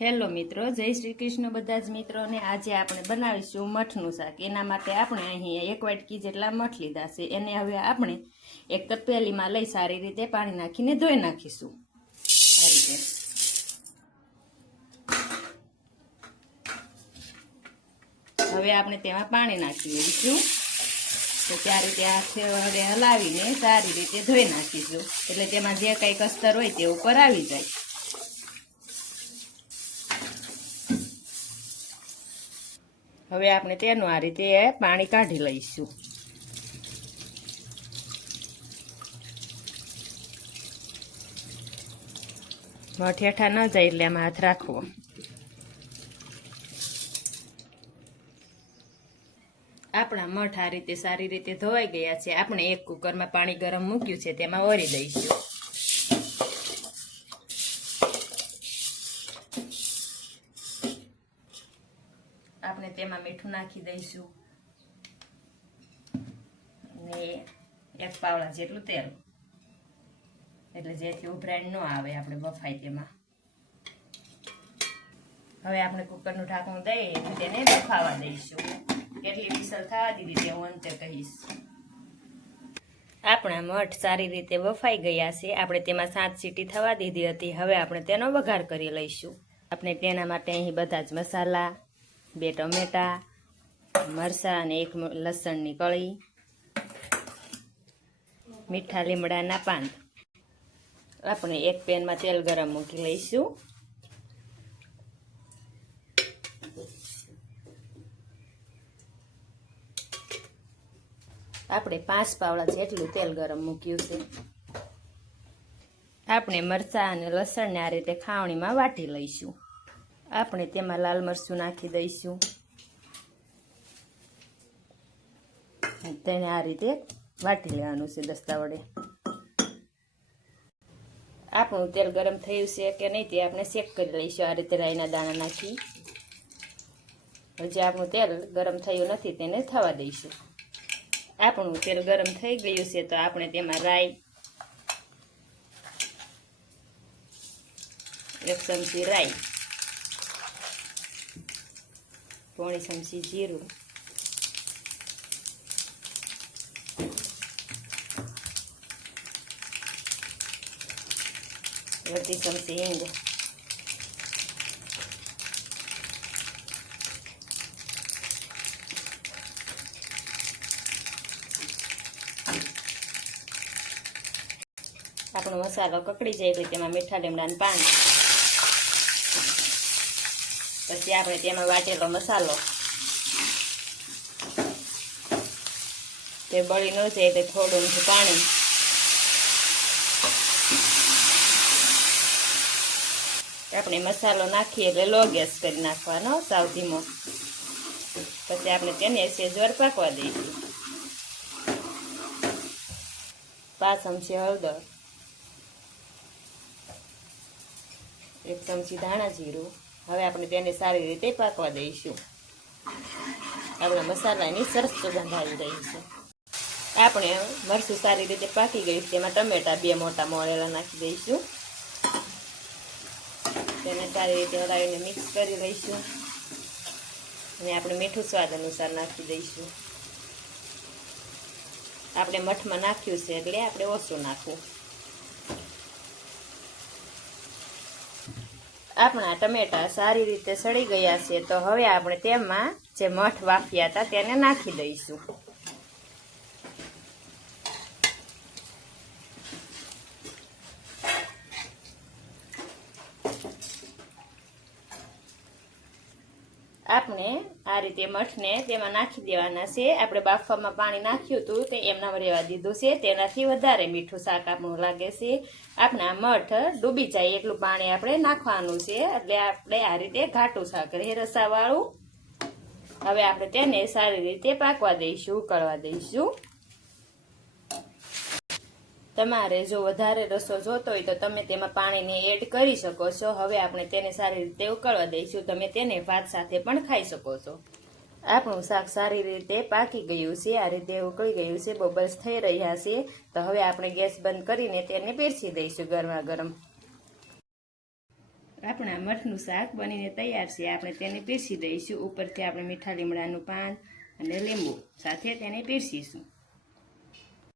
Hello મિત્રો, જય શ્રી કૃષ્ણ બધા જ મિત્રોને। આજે આપણે બનાવીશું મઠનું શાક। એના માટે આપણે અહીં 1 વાટકી જેટલા મઠ લીધા છે। એને હવે આપણે એક તપેલીમાં લઈ સારી રીતે પાણી નાખીને ધોઈ નાખીશું। આ રીતે હવે આપણે તેમાં પાણી નાખી દઈશું। તો આ રીતે હાથ વડે હલાવીને સારી રીતે ધોઈ નાખીશું, એટલે તેમાં જે કંઈ કસ્તર હોય તે ઉપર આવી જાય। હવે આપણે તેનું આ રીતે પાણી કાઢી લઈશું। મઠ હેઠા ન જાય એટલે આમાં હાથ રાખવો। આપણા મઠ આ રીતે સારી રીતે ધોવાઈ ગયા છે। આપણે એક કુકરમાં પાણી ગરમ મૂક્યું છે, તેમાં ઓરી દઈશું। આપણે તેમાં મીઠું નાખી દઈશું અને 1 પાવડા જેટલું તેલ, એટલે જેથી ઉભરાણ ન આવે, આપણે બફાય તેમાં। હવે આપણે કુકરનું ઢાંકણું દઈ તેને બફાવા દઈશું। કેટલી વિસલ થવા દીધી તે હું અંતે કહીશ। આપણા મઠ સારી રીતે બફાઈ ગયા છે। આપણે તેમાં 7 સીટી થવા દીધી હતી। હવે આપણે તેનો વઘાર કરી લઈશું। આપણે તેના માટે અહીં બધા જ મસાલા, 2 ટમેટા, મરચાં અને 1 લસણની કળી, મીઠા લીમડાના પાન। આપણે એક પેનમાં તેલ ગરમ મૂકી લઈશું। આપણે 5 પાવડા જેટલું તેલ ગરમ મૂક્યું છે। આપણે મરચાં અને લસણને આ રીતે ખાવણીમાં વાટી લઈશું। આપણે તેમાં લાલ મરચું નાખી દઈશું। તેને આ રીતે વાટી લેવાનું છે દસ્તા વડે। આપણું તેલ ગરમ થયું છે કે નહીં તે આપણે ચેક કરી લઈશું। આ રીતે રાઈના દાણા નાખી, હજી આપણું તેલ ગરમ થયું નથી, તેને થવા દઈશું। આપણું તેલ ગરમ થઈ ગયું છે, તો આપણે તેમાં રાઈ, 1 ચમચી રાઈ, 1 ચમચી જીરું, 1 ચમચી હિંગ, આપણો મસાલો કકડી જાય એટલે તેમાં મીઠા લીમડાના પાન, પછી આપણે તેમાં વાટેલો મસાલો, તે બળી ન જાય એટલે થોડું મીઠું પાણી, આપણે મસાલો નાખીએ એટલે લો ગેસ કરી નાખવાનો, સાવ ધીમો। પછી આપણે તેને સેજવાર પાકવા દઈશું। 5 ચમચી હળદર, 1 ચમચી ધાણા જીરું। હવે આપણે તેને સારી રીતે પાકવા દઈશું। આપણા મસાલાની સરસ સુગંધ આવી રહી છે। આપણે મરચું સારી રીતે પાકી ગયું, તેમાં ટમેટા 2 મોટા મોળેલા નાખી દઈશું। તેને સારી રીતે હલાવીને મિક્સ કરી લઈશું અને આપણે મીઠું સ્વાદ અનુસાર નાખી દઈશું। આપણે મઠમાં નાખ્યું છે એટલે આપણે ઓછું નાખવું। આપણા ટમેટા સારી રીતે સડી ગયા છે, તો હવે આપણે તેમાં જે મઠ વાફ્યા હતા તેને નાખી દઈશું। આપણે આ રીતે મઠને તેમાં નાખી દેવાના છે। આપણે બાફવામાં પાણી નાખ્યું હતું તે એમના રહેવા દીધું છે, તેનાથી વધારે મીઠું શાક આપણું લાગે છે। આપણા મઠ ડૂબી જાય એટલું પાણી આપણે નાખવાનું છે, એટલે આપણે આ રીતે ઘાટું શાક રહે રસાવાળું। હવે આપણે તેને સારી રીતે પાકવા દઈશું, ઉકળવા દઈશું। તમારે જો વધારે રસો જોતો હોય તો તમે તેમાં પાણીને એડ કરી શકો છો। હવે આપણે તેને સારી રીતે ઉકળવા દઈશું। તમે તેને ભાત સાથે પણ ખાઈ શકો છો। આપણું શાક સારી રીતે પાકી ગયું છે, આ રીતે ઉકળી ગયું છે, બબલ્સ થઈ રહ્યા છે। તો હવે આપણે ગેસ બંધ કરીને તેને પીરસી દઈશું ગરમા ગરમ। આપણા મઠનું શાક બનીને તૈયાર છે. આપણે તેને પીરસી દઈશું. ઉપરથી આપણે મીઠા લીમડાનું પાન અને લીંબુ સાથે તેને પીરસીશું.